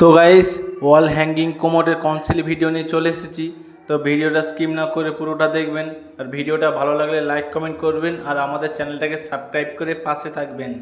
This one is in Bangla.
তো গাইস, ওয়াল হ্যাঙ্গিং কোমোডের কনসেপ্ট ভিডিও নিয়ে চলে এসেছি। তো ভিডিওটা স্কিপ না করে পুরোটা দেখবেন, আর ভিডিওটা ভালো লাগলে লাইক কমেন্ট করবেন, আর আমাদের চ্যানেলটাকে সাবস্ক্রাইব করে পাশে থাকবেন।